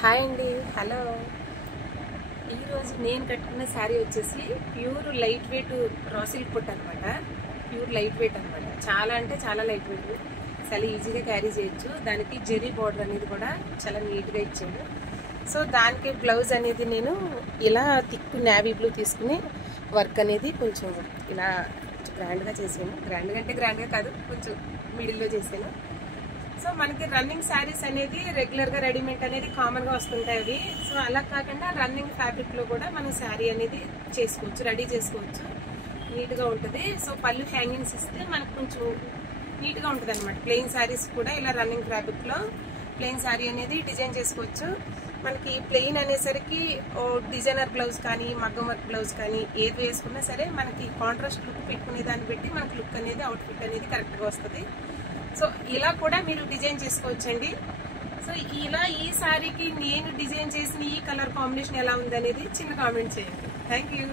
Hi అండి, hello. ఈరోజు నేను కట్టుకున్న శారీ వచ్చేసి pure light weight raw silk put అనమాట. ప్యూర్ లైట్ వెయిట్ అనమాట. చాలా అంటే చాలా లైట్ వెయిట్, చాలా ఈజీగా క్యారీ చేయొచ్చు. దానికి జెరీ బార్డర్ అనేది కూడా చాలా నీట్గా ఇచ్చాడు. సో దానికి బ్లౌజ్ అనేది నేను ఇలా థిక్ నేవీ బ్లూ తీసుకుని వర్క్ అనేది కొంచెం ఇలా గ్రాండ్గా చేసాను. గ్రాండ్గా అంటే గ్రాండ్గా కాదు, కొంచెం మిడిల్లో చేశాను. సో మనకి రన్నింగ్ శారీస్ అనేది రెగ్యులర్గా రెడీమేడ్ అనేది కామన్గా వస్తుంటాయి అవి. సో అలా కాకుండా రన్నింగ్ ఫ్యాబ్రిక్లో కూడా మనం శారీ అనేది చేసుకోవచ్చు, రెడీ చేసుకోవచ్చు. నీట్గా ఉంటుంది. సో పళ్ళు హ్యాంగింగ్స్ ఇస్తే మనకు కొంచెం నీట్గా ఉంటుంది అనమాట. ప్లెయిన్ శారీస్ కూడా ఇలా రన్నింగ్ ఫ్యాబ్రిక్లో ప్లెయిన్ శారీ అనేది డిజైన్ చేసుకోవచ్చు. మనకి ప్లెయిన్ అనేసరికి డిజైనర్ బ్లౌజ్ కానీ మగ్గం వర్క్ బ్లౌజ్ కానీ ఏది వేసుకున్నా సరే మనకి కాంట్రాస్ట్ లుక్ పెట్టుకునే దాన్ని బట్టి మనకి లుక్ అనేది అవుట్ఫిట్ అనేది కరెక్ట్గా వస్తుంది. సో ఇలా కూడా మీరు డిజైన్ చేసుకోవచ్చండి. సో ఇలా ఈ శారీకి నేను డిజైన్ చేసిన ఈ కలర్ కాంబినేషన్ ఎలా ఉంది అనేది చిన్న కామెంట్ చేయండి. Thank you.